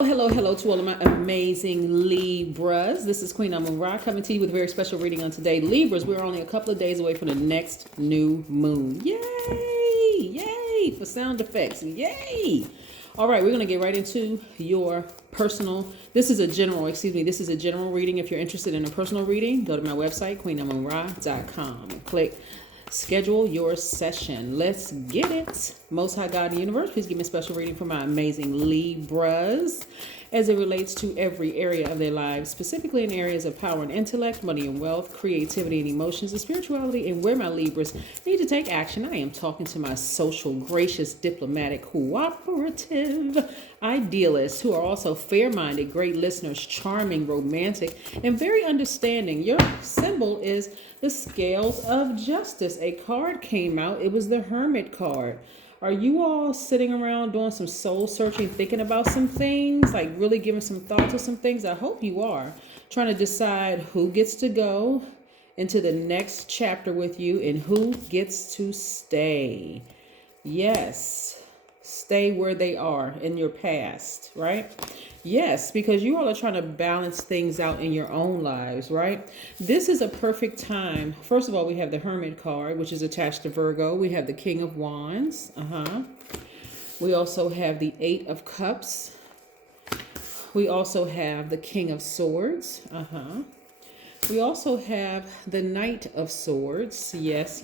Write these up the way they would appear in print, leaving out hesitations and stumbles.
Hello to all of my amazing Libras. This is Queen Amun Ra coming to you with a very special reading on today. Libras, we're only a couple of days away from the next new moon. Yay! Yay! For sound effects. Yay! All right, we're going to get right into your personal. This is a general reading. If you're interested in a personal reading, go to my website, queenamunra.com, and click schedule your session. Let's get it. Most High God in the universe, please give me a special reading for my amazing Libras as it relates to every area of their lives, specifically in areas of power and intellect, money and wealth, creativity and emotions, and spirituality, and where my Libras need to take action. I am talking to my social, gracious, diplomatic, cooperative idealists who are also fair-minded, great listeners, charming, romantic, and very understanding. Your symbol is the scales of justice. A card came out. It was the Hermit card. Are you all sitting around doing some soul searching, thinking about some things, like really giving some thought to some things? I hope you are trying to decide who gets to go into the next chapter with you and who gets to stay. Yes, stay where they are in your past, right? Yes, because you all are trying to balance things out in your own lives, right? This is a perfect time. First of all, we have the Hermit card, which is attached to Virgo. We have the King of Wands. We also have the Eight of Cups. We also have the King of Swords. We also have the Knight of Swords. Yes,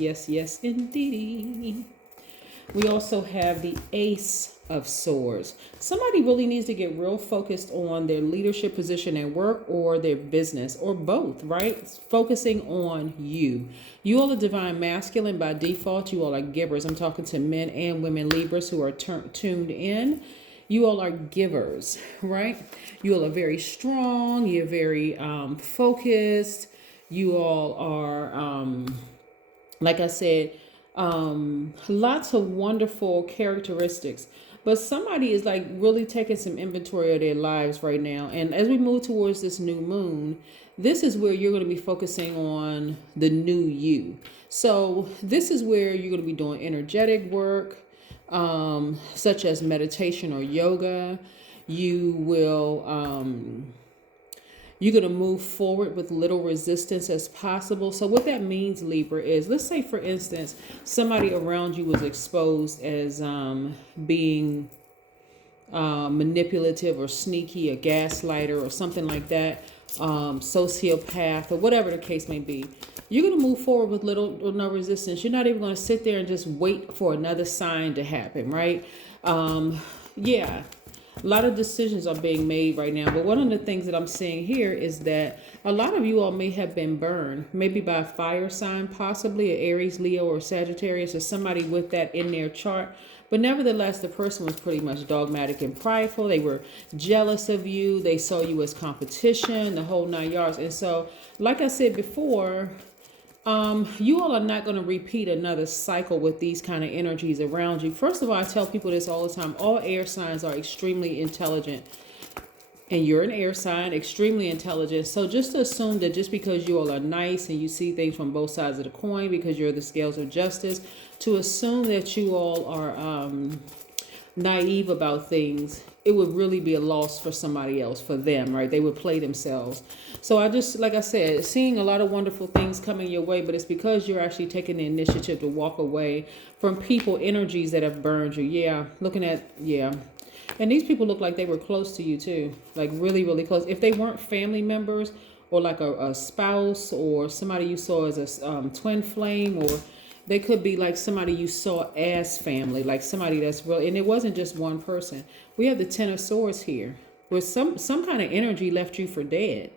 indeed. We also have the Ace of Swords. Somebody really needs to get real focused on their leadership position at work or their business or both, right? Focusing on you. You all are divine masculine by default. You all are givers. I'm talking to men and women Libras who are tuned in. You all are givers, right? You all are very strong. You're very focused. You all are, like I said, lots of wonderful characteristics, but somebody is like really taking some inventory of their lives right now. And as we move towards this new moon, this is where you're going to be focusing on the new you. So this is where you're going to be doing energetic work, such as meditation or yoga. You're going to move forward with little resistance as possible. So what that means, Libra, is, let's say, for instance, somebody around you was exposed as being manipulative or sneaky, a gaslighter or something like that, sociopath or whatever the case may be. You're going to move forward with little or no resistance. You're not even going to sit there and just wait for another sign to happen, right? Yeah. A lot of decisions are being made right now, but one of the things that I'm seeing here is that a lot of you all may have been burned, maybe by a fire sign, possibly an Aries, Leo, or Sagittarius, or somebody with that in their chart. But nevertheless, the person was pretty much dogmatic and prideful. They were jealous of you. They saw you as competition, the whole 9 yards. And so, like I said before, you all are not going to repeat another cycle with these kind of energies around you. First of all, I tell people this all the time. All air signs are extremely intelligent. And you're an air sign, extremely intelligent. So just to assume that just because you all are nice and you see things from both sides of the coin, because you're the scales of justice, to assume that you all are naive about things, it would really be a loss for somebody else, for them, right? They would play themselves. So I just, like I said, seeing a lot of wonderful things coming your way, but it's because you're actually taking the initiative to walk away from people, energies that have burned you. Yeah, and these people look like they were close to you too, like really, really close. If they weren't family members or like a spouse or somebody you saw as a twin flame, or they could be like somebody you saw as family, like somebody that's real. And it wasn't just one person. We have the Ten of Swords here, where some kind of energy left you for dead,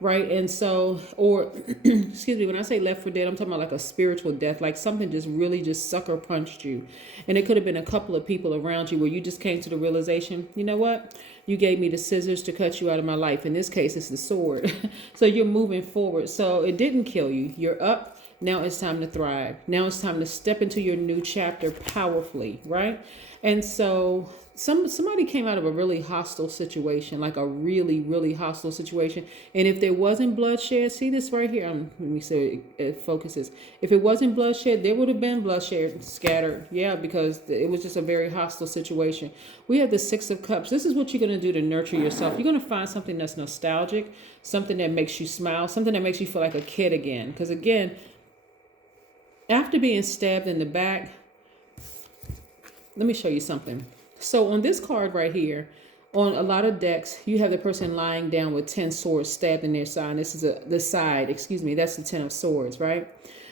right? And so, or excuse me, when I say left for dead, I'm talking about like a spiritual death, like something just really just sucker punched you. And it could have been a couple of people around you where you just came to the realization, you know what? You gave me the scissors to cut you out of my life. In this case, it's the sword. So you're moving forward. So it didn't kill you. You're up. Now it's time to thrive. Now it's time to step into your new chapter powerfully, right? And so somebody came out of a really hostile situation, like a really, really hostile situation. And if there wasn't bloodshed, see this right here. Let me say it focuses. If it wasn't bloodshed, there would have been bloodshed scattered. Yeah, because it was just a very hostile situation. We have the Six of Cups. This is what you're going to do to nurture yourself. You're going to find something that's nostalgic, something that makes you smile, something that makes you feel like a kid again. Because again, after being stabbed in the back, let me show you something. So on this card right here, on a lot of decks, you have the person lying down with 10 swords stabbed in their side. This is the side, excuse me, that's the 10 of swords, right?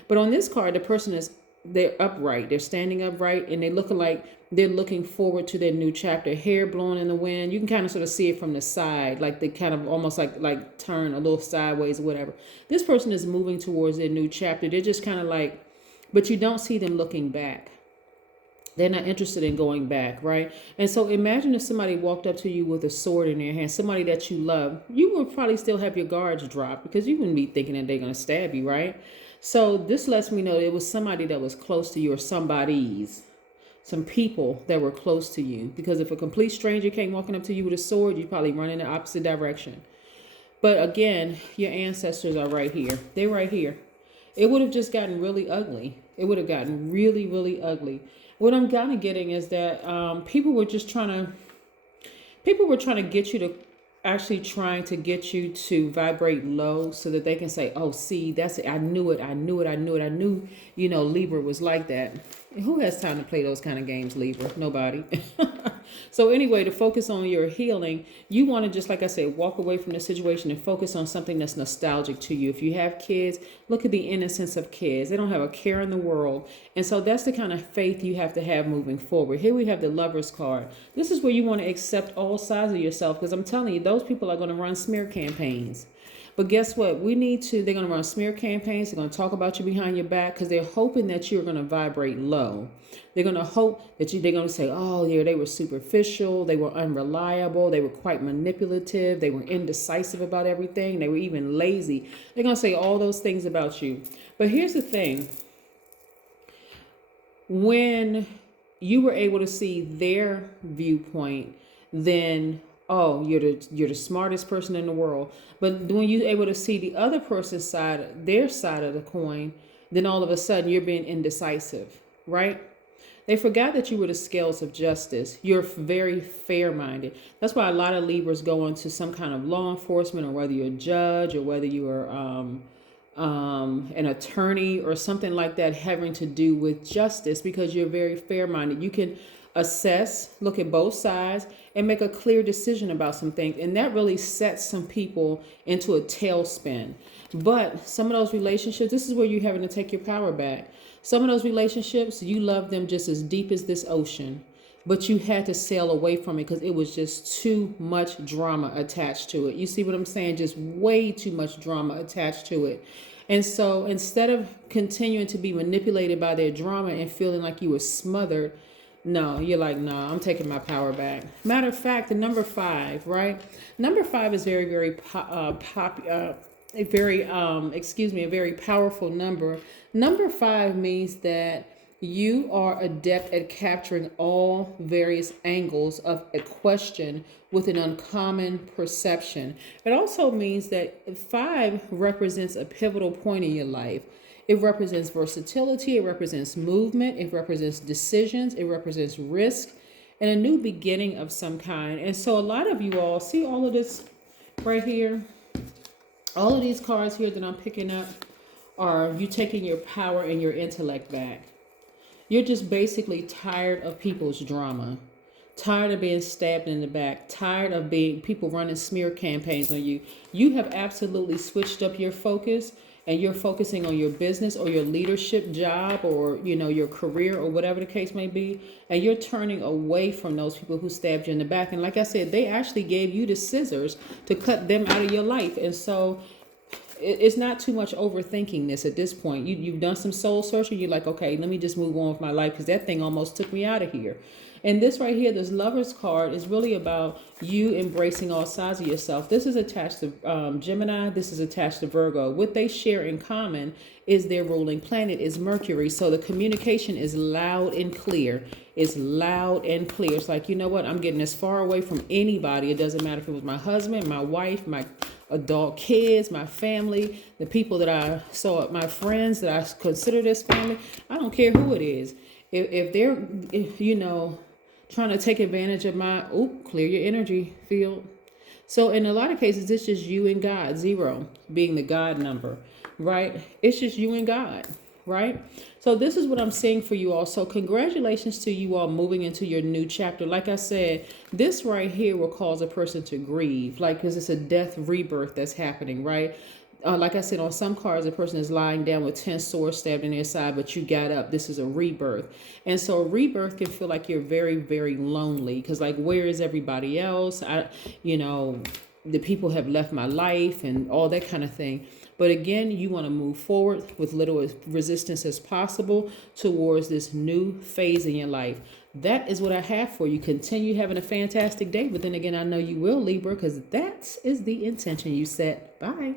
But on this card, the person they're upright. They're standing upright and they're looking like they're looking forward to their new chapter. Hair blowing in the wind. You can kind of sort of see it from the side, like they kind of almost like turn a little sideways or whatever. This person is moving towards their new chapter. They're just kind of like, but you don't see them looking back. They're not interested in going back, right? And so imagine if somebody walked up to you with a sword in their hand, somebody that you love, you would probably still have your guards dropped because you wouldn't be thinking that they're going to stab you, right? So this lets me know it was somebody that was close to you, or some people that were close to you. Because if a complete stranger came walking up to you with a sword, you'd probably run in the opposite direction. But again, your ancestors are right here. They're right here. It would have just gotten really ugly. It would have gotten really, really ugly. What I'm kind of getting is that people were trying to get you to actually trying to get you to vibrate low so that they can say, oh, see, that's it. I knew it. I knew, Libra was like that. Who has time to play those kind of games, Libra? Nobody. So anyway, to focus on your healing, you want to, just like I said, walk away from the situation and focus on something that's nostalgic to you. If you have kids, look at the innocence of kids. They don't have a care in the world. And so that's the kind of faith you have to have moving forward. Here we have the Lover's card. This is where you want to accept all sides of yourself, because I'm telling you, those people are going to run smear campaigns. But guess what? They're going to run smear campaigns. They're going to talk about you behind your back because they're hoping that you're going to vibrate low. They're going to hope that they're going to say, oh, yeah, they were superficial. They were unreliable. They were quite manipulative. They were indecisive about everything. They were even lazy. They're going to say all those things about you. But here's the thing. When you were able to see their viewpoint, then oh, you're the smartest person in the world. But when you're able to see the other person's side, their side of the coin, then all of a sudden you're being indecisive, right? They forgot that you were the scales of justice. You're very fair-minded. That's why a lot of Libras go into some kind of law enforcement, or whether you're a judge, or whether you are an attorney or something like that having to do with justice, because you're very fair-minded. You can assess, look at both sides, and make a clear decision about some things. And that really sets some people into a tailspin. But some of those relationships, this is where you're having to take your power back. Some of those relationships, you love them just as deep as this ocean, but you had to sail away from it because it was just too much drama attached to it. You see what I'm saying? Just way too much drama attached to it. And so instead of continuing to be manipulated by their drama and feeling like you were smothered, no, you're like, no, I'm taking my power back. Matter of fact, the number 5, right? Number 5 is very, very a very powerful number. Number 5 means that you are adept at capturing all various angles of a question with an uncommon perception. It also means that 5 represents a pivotal point in your life. It represents versatility, it represents movement, it represents decisions, it represents risk, and a new beginning of some kind. And so a lot of you all see all of this right here. All of these cards here that I'm picking up are you taking your power and your intellect back. You're just basically tired of people's drama, tired of being stabbed in the back, tired of people running smear campaigns on you. You have absolutely switched up your focus, and you're focusing on your business or your leadership job, or your career, or whatever the case may be, and you're turning away from those people who stabbed you in the back. And like I said, they actually gave you the scissors to cut them out of your life. And so it's not too much overthinking this at this point. You've done some soul searching. You're like, okay, let me just move on with my life because that thing almost took me out of here. And this right here, this Lover's card, is really about you embracing all sides of yourself. This is attached to Gemini. This is attached to Virgo. What they share in common is their ruling planet is Mercury. So the communication is loud and clear. It's loud and clear. It's like, you know what? I'm getting as far away from anybody. It doesn't matter if it was my husband, my wife, my adult kids, my family, the people that I saw, my friends that I consider this family. I don't care who it is. If they're, you know, trying to take advantage of my, clear your energy field. So in a lot of cases, it's just you and God, 0 being the God number, right? It's just you and God, right? So this is what I'm saying for you all. So congratulations to you all moving into your new chapter. Like I said, this right here will cause a person to grieve, like, because it's a death rebirth that's happening, right? Like I said, on some cards, a person is lying down with 10 swords stabbed in their side, but you got up. This is a rebirth. And so a rebirth can feel like you're very, very lonely because, like, where is everybody else? The people have left my life and all that kind of thing. But again, you want to move forward with little resistance as possible towards this new phase in your life. That is what I have for you. Continue having a fantastic day. But then again, I know you will, Libra, because that is the intention you set. Bye.